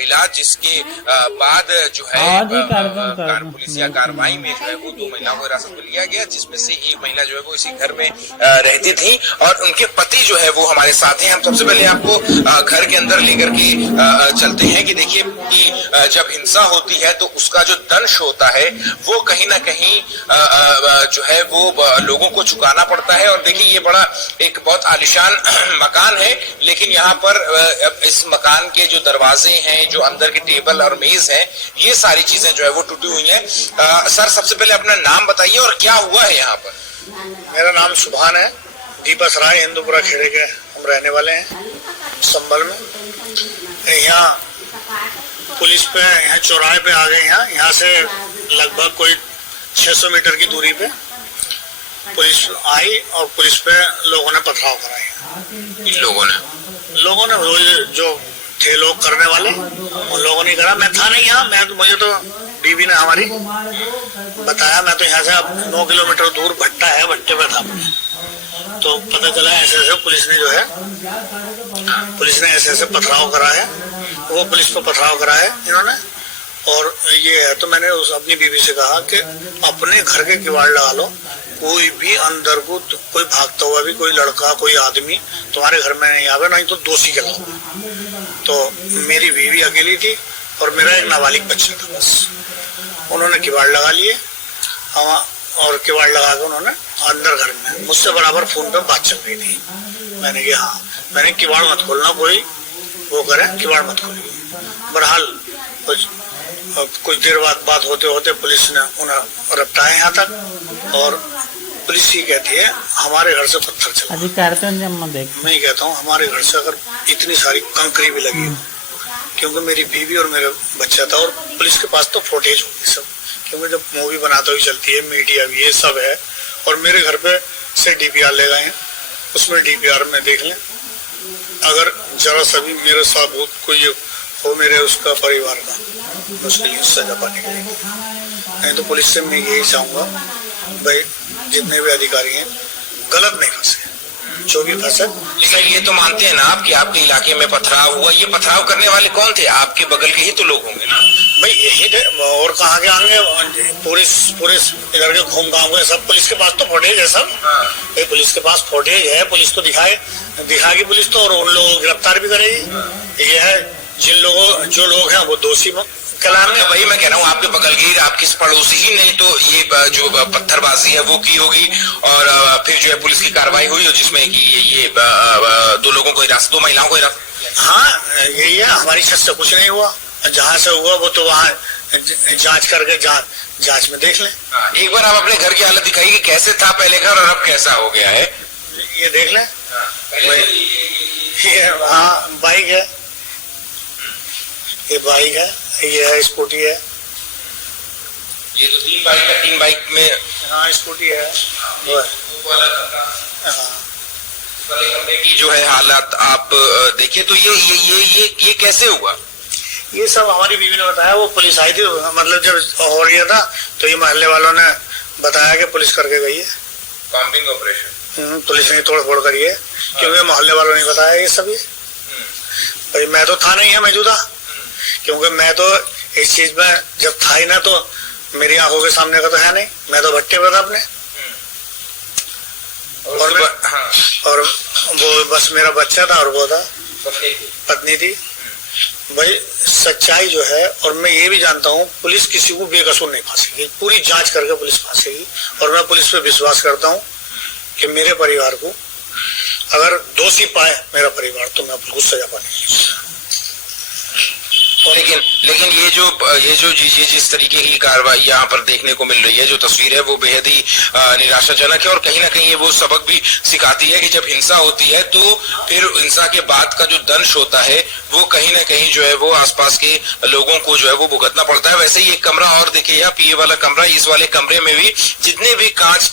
मिला, जिसके बाद जो है पुलिसिया कार्रवाई में जो है वो 2 महिलाओं को हिरासत में लिया गया, जिसमें से एक महिला जो है वो इसी घर में रहती थी और उनके पति जो है वो हमारे साथ हैं। हम सबसे पहले आपको घर के अंदर लेकर के चलते हैं कि देखिए कि जब हिंसा होती है तो उसका जो दंश होता है वो कहीं ना कहीं जो है वो लोगों को चुकाना पड़ता है। और देखिए ये बड़ा एक बहुत आलिशान मकान है, लेकिन यहाँ पर इस मकान के जो दरवाजे हैं, जो अंदर के टेबल और मेज हैं, ये सारी चीजें जो है वो टूटी हुई हैं। सर सबसे पहले अपना नाम बताइए और क्या हुआ है यहाँ पर? मेरा नाम सुभान है, दीपक राय, हिंदूपुरा खेड़े के हम रहने वाले हैं, संभल में। यहाँ पुलिस पे यहाँ चौराहे पे आ गए। यहाँ से लगभग कोई 600 मीटर की दूरी पे पुलिस आई और पुलिस पे लोगों ने पथराव कराया। लोगों ने वो जो थे लोग करने वाले, उन लोगों ने करा। मैं था नहीं यहाँ, मुझे तो बीवी ने हमारी बताया। मैं तो यहाँ से 9 किलोमीटर दूर भट्टा है, भट्टे पे था। तो पता चला ऐसे ऐसे पुलिस ने ऐसे ऐसे पथराव करा है, वो पुलिस पे पथराव करा है इन्होंने। और ये है तो मैंने अपनी बीवी से कहा कि अपने घर के किवाड़ लगा लो, कोई भी अंदर को कोई भागता हुआ भी कोई लड़का कोई आदमी तुम्हारे घर में नहीं आवे, नहीं तो दोषी कहलाओ। तो मेरी बीवी अकेली थी और मेरा एक नाबालिग बच्चा था, बस। उन्होंने किवाड़ लगा लिए और किवाड़ लगा के उन्होंने अंदर घर में मुझसे बराबर फोन पे बात चल रही थी। मैंने कहा हाँ, मैंने किवाड़ मत खोलना, कोई वो करे, किवाड़ मत खोलिए। बहरहाल कुछ देर बाद बात होते होते पुलिस ने उन्हें रपटाया यहाँ तक। और पुलिस ये कहती है हमारे घर से पत्थर चला। मैं कहता हूँ हमारे घर से अगर इतनी सारी कंकरी भी लगी हो, क्योंकि मेरी बीवी और मेरा बच्चा था। और पुलिस के पास तो फुटेज होगी सब, क्योंकि जब मूवी बनाते हुए चलती है, मीडिया भी ये सब है। और मेरे घर पे से DPR ले गए हैं, उसमें DPR में देख लें, अगर जरा सा भी मेरे साथ कोई हो मेरे उसका परिवार का, उसके लिए सजा पाने के लिए। नहीं तो पुलिस से मैं यही चाहूंगा भाई जितने भी अधिकारी हैं गलत नहीं फंसे, जो भी फंसे। लेकिन ये तो मानते हैं ना आप कि आपके इलाके में पथराव हुआ, ये पथराव करने वाले कौन थे? आपके बगल के ही तो लोग होंगे ना भाई, यही थे और कहाँ के आएंगे? पूरे इधर के घूम घाम गए सब। पुलिस के पास तो फुटेज है सब। भाई पुलिस के पास फुटेज है, पुलिस तो दिखाएगी पुलिस तो, और उन लोगों को गिरफ्तार भी करेगी। ये है जो लोग हैं वो दोषी कहलाएंगे। वही मैं कह रहा हूँ, आपके बगल की आपके पड़ोसी ही नहीं तो ये जो पत्थरबाजी है वो की होगी और फिर जो है पुलिस की कार्रवाई हुई हो, जिसमें कि ये 2 लोगों को हिरासत, 2 महिलाओं को हिरासत। हाँ यही है, हमारी छत से कुछ नहीं हुआ, जहाँ से हुआ वो तो वहाँ जांच करके जांच में देख लें। एक बार आप अपने घर की हालत दिखाइए कि कैसे था पहले घर और अब कैसा हो गया है, ये देख लें। ये हाँ बाइक है, ये बाइक है, ये है स्कूटी है। ये तो 3 बाइक है, 3 बाइक में हाँ स्कूटी है। कमरे की जो है हालात आप देखिए तो ये कैसे हुआ? ये सब हमारी बीवी ने बताया। वो पुलिस आई थी, मतलब जब हो रहा था तो ये मोहल्ले वालों ने बताया कि पुलिस करके गई है कॉम्बिंग ऑपरेशन। पुलिस ने तोड़ फोड़ करी है, क्योंकि मोहल्ले वालों ने बताया ये सब। भाई मैं तो था नहीं है मौजूदा, क्योंकि मैं तो इस चीज में जब था ही ना, तो मेरी आंखों के सामने का तो है नहीं। मैं तो भट्टे पे था अपने, और वो बस मेरा बच्चा था और वो था पत्नी थी। भाई सच्चाई जो है, और मैं ये भी जानता हूँ पुलिस किसी को बेकसूर नहीं फांसेगी, पूरी जांच करके पुलिस फांसेगी। और मैं पुलिस पे विश्वास करता हूँ कि मेरे परिवार को अगर दोषी पाए मेरा परिवार, तो मैं बिल्कुल सजा पाने। लेकिन ये जो जिस तरीके की कार्रवाई यहाँ पर देखने को मिल रही है, जो तस्वीर है वो बेहद ही निराशाजनक है और कहीं ना कहीं ये वो सबक भी सिखाती है कि जब हिंसा होती है तो फिर हिंसा के बाद का जो दंश होता है वो कहीं ना कहीं जो है वो आसपास के लोगों को जो है वो भुगतना पड़ता है। वैसे ही एक कमरा और देखिए, यहाँ पीए वाला कमरा, इस वाले कमरे में भी जितने भी कांच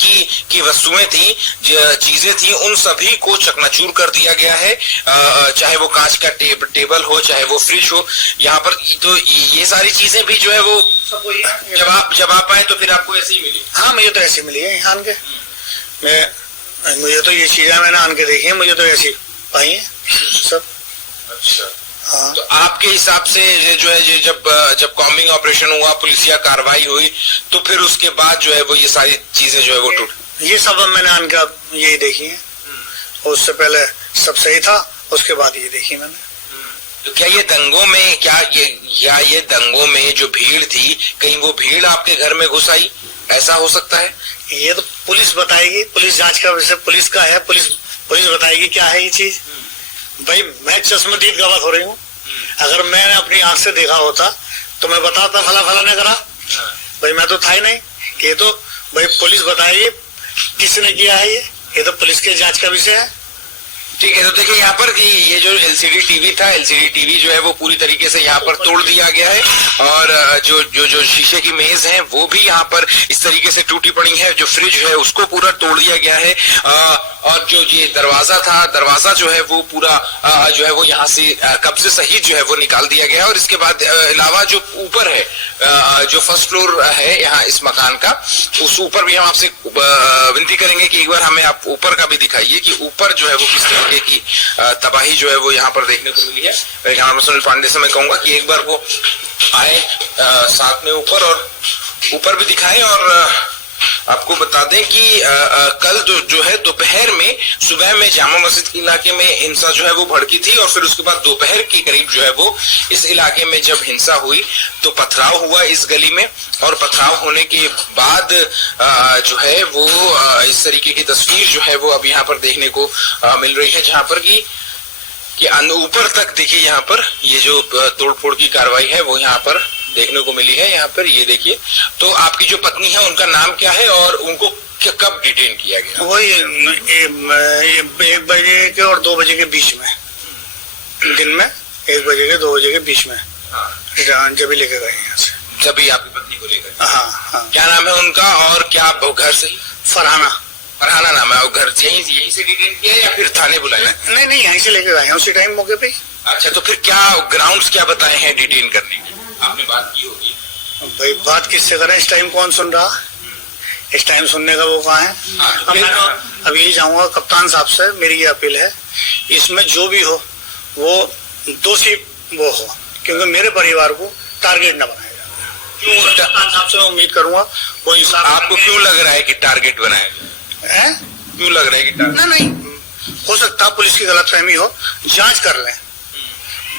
की वस्तुएं थी, चीजें थी, उन सभी को चकनाचूर कर दिया गया है। चाहे वो कांच का टेबल हो, चाहे वो फ्रिज हो, यहाँ पर तो ये सारी चीजें भी जो है वो जब आप आए तो फिर आपको ऐसे ही मिली? हाँ मुझे तो ऐसी मिली है यहाँ आन के। मुझे तो ये चीजें मैंने आन के देखी है, मुझे तो ऐसी पाई है सब। अच्छा हाँ। तो आपके हिसाब से ये जो है ये जब कॉम्बिंग ऑपरेशन हुआ, पुलिसिया कार्रवाई हुई, तो फिर उसके बाद जो है वो ये सारी चीजें जो है वो टूट, ये सब मैंने अनका यही देखी है। उससे पहले सब सही था, उसके बाद ये देखी मैंने। तो क्या ये दंगों में ये दंगों में जो भीड़ थी, कहीं वो भीड़ आपके घर में घुस आई, ऐसा हो सकता है? ये तो पुलिस बताएगी, पुलिस जांच का विषय पुलिस का है, पुलिस बताएगी क्या है ये चीज। भाई मैं चश्मदीद गवाह हो रही हूँ, अगर मैंने अपनी आंख से देखा होता तो मैं बताता फला ने करा। भाई मैं तो था ही नहीं। ये तो भाई पुलिस बताएगी किसने किया है, ये तो पुलिस के जांच का विषय है। ठीक है, तो देखिए यहाँ पर कि ये जो एलसीडी टीवी था, एलसीडी टीवी जो है वो पूरी तरीके से यहाँ पर तोड़ दिया गया है, और जो शीशे की मेज है वो भी यहाँ पर इस तरीके से टूटी पड़ी है। जो फ्रिज है उसको पूरा तोड़ दिया गया है, और जो ये दरवाजा था, दरवाजा जो है वो पूरा जो है वो यहाँ से कब्जे सहित जो है वो निकाल दिया गया है। और इसके बाद अलावा जो ऊपर है, जो फर्स्ट फ्लोर है यहाँ इस मकान का, उस ऊपर भी हम आपसे विनती करेंगे कि एक बार हमें आप ऊपर का भी दिखाइए कि ऊपर जो है वो किस तरीके की तबाही जो है वो यहाँ पर देखने को मिली है। यहाँ सुनील पांडे से मैं कहूंगा कि एक बार वो आए साथ में ऊपर, और ऊपर भी दिखाएं। और आपको बता दें कि कल जो है दोपहर में, सुबह में जामा मस्जिद के इलाके में हिंसा जो है वो भड़की थी, और फिर उसके बाद दोपहर के करीब जो है वो इस इलाके में जब हिंसा हुई तो पथराव हुआ इस गली में, और पथराव होने के बाद जो है वो इस तरीके की तस्वीर जो है वो अब यहाँ पर देखने को मिल रही है, जहाँ पर कि ऊपर तक देखिए यहाँ पर ये जो तोड़फोड़ की कार्रवाई है वो यहाँ पर देखने को मिली है। यहाँ पर ये देखिए, तो आपकी जो पत्नी है उनका नाम क्या है और उनको कब डिटेन किया गया? वही 1 बजे के और 2 बजे के बीच में, दिन में 1 बजे के 2 बजे के बीच में। हाँ। जब लेके गए यहाँ से, जब आपकी पत्नी को लेकर? हाँ। क्या नाम है उनका, और क्या घर से? फरहाना नाम है। और घर यहीं से डिटेन किया या फिर थाने बुलाया? नहीं, यहीं से लेके गए हैं उसी टाइम मौके पे। अच्छा, तो फिर क्या ग्राउंड्स क्या बताए हैं डिटेन करने की? आपने बात की होगी। भाई बात किससे करें, इस टाइम कौन सुन रहा, इस टाइम सुनने का वो कहाँ है। अब यही चाहूंगा कप्तान साहब से, मेरी ये अपील है, इसमें जो भी हो वो दोषी वो हो, क्योंकि मेरे परिवार को टारगेट न बनाया जाए। क्यों कप्तान साहब से मैं उम्मीद करूंगा वो इंसाफ। आपको क्यों लग रहा है कि टारगेट बनाया है? क्यों लग रहा है कि टारगेट? नहीं, हो सकता पुलिस की गलतफहमी हो, जांच कर लें।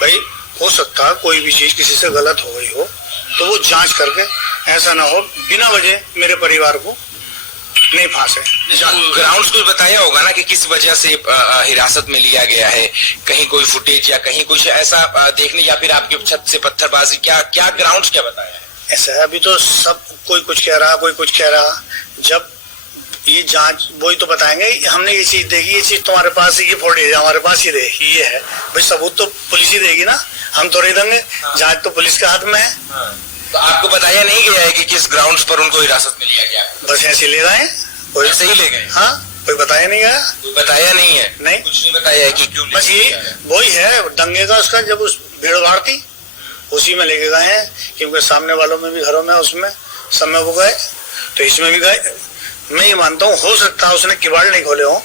भाई हो सकता कोई भी चीज किसी से गलत हो गई हो तो वो जांच करके, ऐसा ना हो बिना वजह मेरे परिवार को नहीं फांसे। ग्राउंड्स को बताया होगा ना कि किस वजह से हिरासत में लिया गया है, कहीं कोई फुटेज या कहीं कुछ ऐसा देखने, या फिर आपके छत से पत्थरबाजी, क्या ग्राउंड्स क्या बताया है? ऐसा है, अभी तो सब कोई कुछ कह रहा, कोई कुछ कह रहा। जब ये जांच वही तो बताएंगे, हमने ये चीज देखी, ये चीज तुम्हारे पास, ये फुटेज हमारे पास ही देखी, ये है भाई, सबूत तो पुलिस ही देगी ना, हम तो नहीं देंगे। जांच तो पुलिस के हाथ में है। तो आपको बताया नहीं गया है कि किस ग्राउंड्स पर उनको हिरासत में लिया गया? बस ऐसे ले गए, कोई ऐसे ही ले गए? हाँ, कोई बताया नहीं गया। बताया नहीं है? नहीं, कुछ नहीं बताया है कि क्यों। बस ये वही है दंगे का, उसका जब उस भीड़ भाड़ थी उसी में लेके गए हैं, क्योंकि सामने वालों में भी घरों में उसमें समय वो गए तो इसमें भी गए। मैं ये मानता हूँ हो सकता है उसने किवाड़ नहीं खोले हो,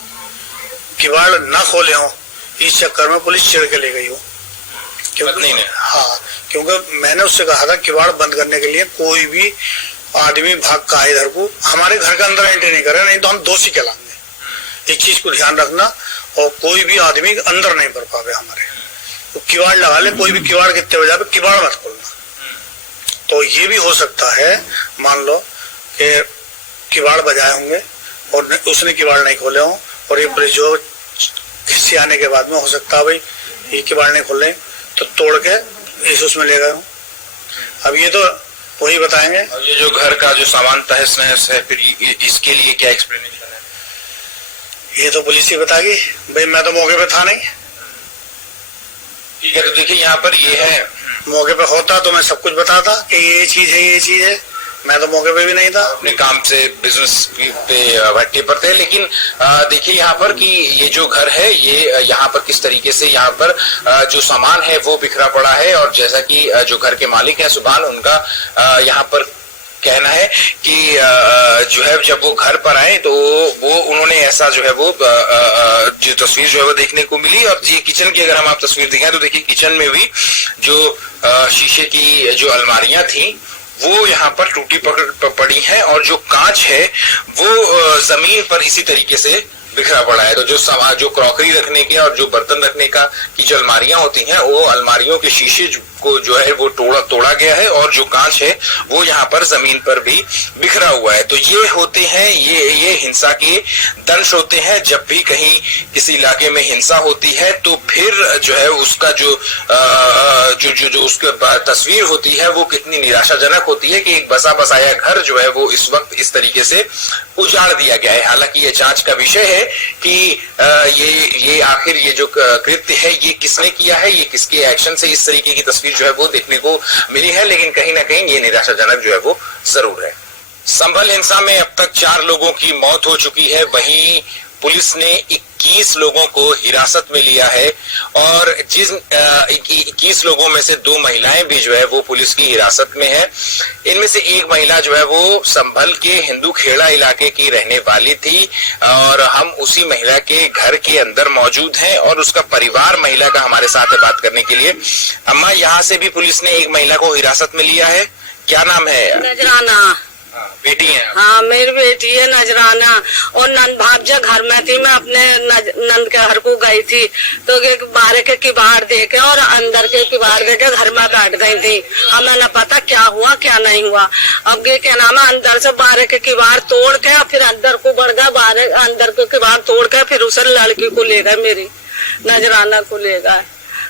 किवाड़ ना खोले हो, इस चक्कर में पुलिस चिढ़ के ले गई हो। पत्नी ने? हाँ, क्योंकि मैंने उससे कहा था किवाड़ बंद करने के लिए कोई भी आदमी भाग का इधर को हमारे घर के अंदर एंट्री नहीं करे, नहीं तो हम दोषी कहलाएंगे। एक चीज को ध्यान रखना, और कोई भी आदमी अंदर नहीं बढ़ पावे हमारे, तो किवाड़ लगा ले, कोई भी किवाड़ कितने बजा पे किवाड़ मत खोलना। तो ये भी हो सकता है, मान लो कि किवाड़ बजाए होंगे और उसने किवाड़ नहीं खोले हो, और ये पुलिस जो किस्से आने के बाद में हो सकता है भाई ये किवाड़ नहीं खोले तो तोड़ के इस उसमें ले गए हो। अब ये तो वही बताएंगे। और ये जो घर का जो सामान तहस नहस है, फिर इसके लिए क्या एक्सप्लेनेशन है? ये तो पुलिस ही बताएगी भाई, मैं तो मौके पे था नहीं। ठीक है, तो देखिए यहाँ पर ये है, मौके पे होता तो मैं सब कुछ बताता कि ये चीज है, ये चीज है। मैं तो मौके पे भी नहीं था, अपने काम से बिजनेस पे भट्टे पर थे। लेकिन देखिए यहाँ पर कि ये जो घर है, ये यहाँ पर किस तरीके से यहाँ पर जो सामान है वो बिखरा पड़ा है, और जैसा कि जो घर के मालिक है सुभान, उनका यहाँ पर कहना है कि जो है जब वो घर पर आए तो वो उन्होंने ऐसा जो है वो जो तस्वीर जो है वो देखने को मिली। और ये किचन की अगर हम आप तस्वीर दिखाएं तो देखिए किचन में भी जो शीशे की जो अलमारियां थी वो यहाँ पर टूटी पड़ी है और जो कांच है वो जमीन पर इसी तरीके से बिखरा पड़ा है। तो जो क्रॉकरी रखने के और जो बर्तन रखने का की जो अलमारियां होती हैं वो अलमारियों के शीशे को जो है वो तोड़ा गया है और जो कांच है वो यहाँ पर जमीन पर भी बिखरा हुआ है। तो ये होते हैं ये हिंसा के दंश होते हैं। जब भी कहीं किसी इलाके में हिंसा होती है तो फिर जो है उसका जो उसका तस्वीर होती है वो कितनी निराशाजनक होती है कि एक बसा बसाया घर जो है वो इस वक्त इस तरीके से उजाड़ दिया गया है। हालांकि ये जांच का विषय है कि ये आखिर ये जो कृत्य है ये किसने किया है, ये किसके एक्शन से इस तरीके की तस्वीर जो है वो देखने को मिली है। लेकिन कहीं ना कहीं ये निराशाजनक जो है वो जरूर है। संभल हिंसा में अब तक 4 लोगों की मौत हो चुकी है। वहीं पुलिस ने 21 लोगों को हिरासत में लिया है और जिस 21 लोगों में से 2 महिलाएं भी जो है वो पुलिस की हिरासत में है। इनमें से एक महिला जो है वो संभल के हिंदू खेड़ा इलाके की रहने वाली थी और हम उसी महिला के घर के अंदर मौजूद हैं और उसका परिवार महिला का हमारे साथ है बात करने के लिए। अम्मा, यहाँ से भी पुलिस ने एक महिला को हिरासत में लिया है, क्या नाम है? नजराना। बेटी है? हाँ, मेरी बेटी है नजराना। और नंद भावजा घर में थी, मैं अपने नंद के घर को गई थी तो बाहर के किवाड़ देके और अंदर के किवाड़ देके घर में बैठ गई थी। हमें न पता क्या हुआ क्या नहीं हुआ। अब ये क्या नाम है, अंदर से बाहर के किवाड़ तोड़ के फिर अंदर को बढ़ गए, बाहर अंदर के किवाड़ तोड़ के फिर उसे लड़की को ले गए, मेरी नजराना को ले गए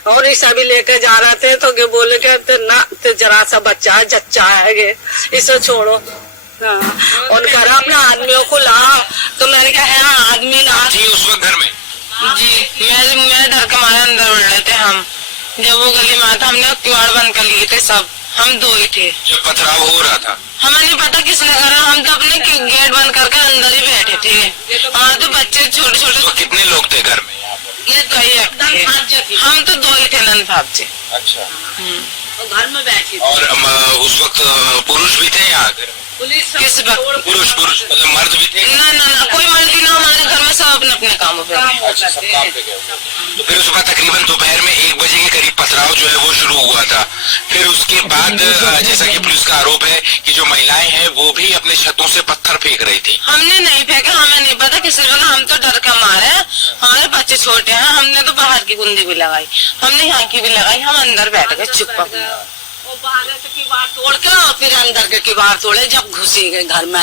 और ईसा भी लेके जा रहे थे तो ये बोले कि ना जरा सा बच्चा है, जच्चा है, इसे छोड़ो। हाँ, और घर अपने आदमियों को ला तो मैंने कहा है आदमी ला जी उस वक्त घर में जी मैं डर के मारे अंदर उड़ रहे थे। हम जब वो गली में आया था हमने किवाड़ बंद कर लिए थे, सब हम 2 ही थे। जब पथराव हो रहा था हमें नहीं पता किसने करा, हम तो अपने गेट बंद करके अंदर ही बैठे थे। हमारे तो बच्चे छोटे छोटे। तो कितने लोग थे घर में? ये 2 ही थे, हम तो 2 ही थे नंद भाव जी। अच्छा। घर में बैठी और उस वक्त पुरुष भी थे यहाँ घर में? पुलिस किस वक्त? पुरुष मतलब मर्द भी थे? ना कोई मर्द भी ना, हमारे घर में सब अपने अपने कामों पे। अच्छा, सब काम पे गए। तो फिर उसके बाद तकरीबन दोपहर में 1 बजे के करीब पथराव जो है वो शुरू हुआ था। फिर उसके बाद जैसा कि पुलिस का आरोप है कि जो महिलाएं हैं वो भी अपने छतों से पत्थर फेंक रही थी। हमने नहीं फेंका, हमें नहीं पता किसने फेंका, हम तो डर के मारे, हमारे बच्चे छोटे हैं। हमने तो बाहर की कुंडी भी लगाई, हमने यहाँ की भी लगाई, हम अंदर बैठ गए चुप। बाहर के किवाड़ तोड़ के और फिर अंदर के किवाड़ तोड़े जब घुसी गए घर में।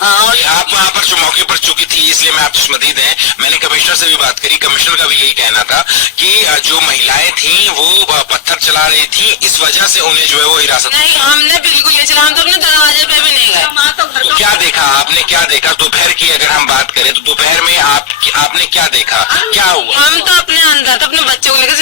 और आप वहाँ पर जो मौके पर चुकी थी इसलिए मैं आप मदीद हैं, मैंने कमिश्नर से भी बात करी, कमिश्नर का भी यही कहना था कि जो महिलाएं थी वो पत्थर चला रही थी, इस वजह से उन्हें जो है वो हिरासत। नहीं, हमने बिल्कुल नहीं चला, हम तो अपने दरवाजे पे भी नहीं गए। तो क्या देखा आपने, क्या देखा दोपहर की अगर हम बात करें तो दोपहर में आपने क्या देखा, क्या हुआ? हम तो अपने अंदर तो अपने बच्चे को लेकर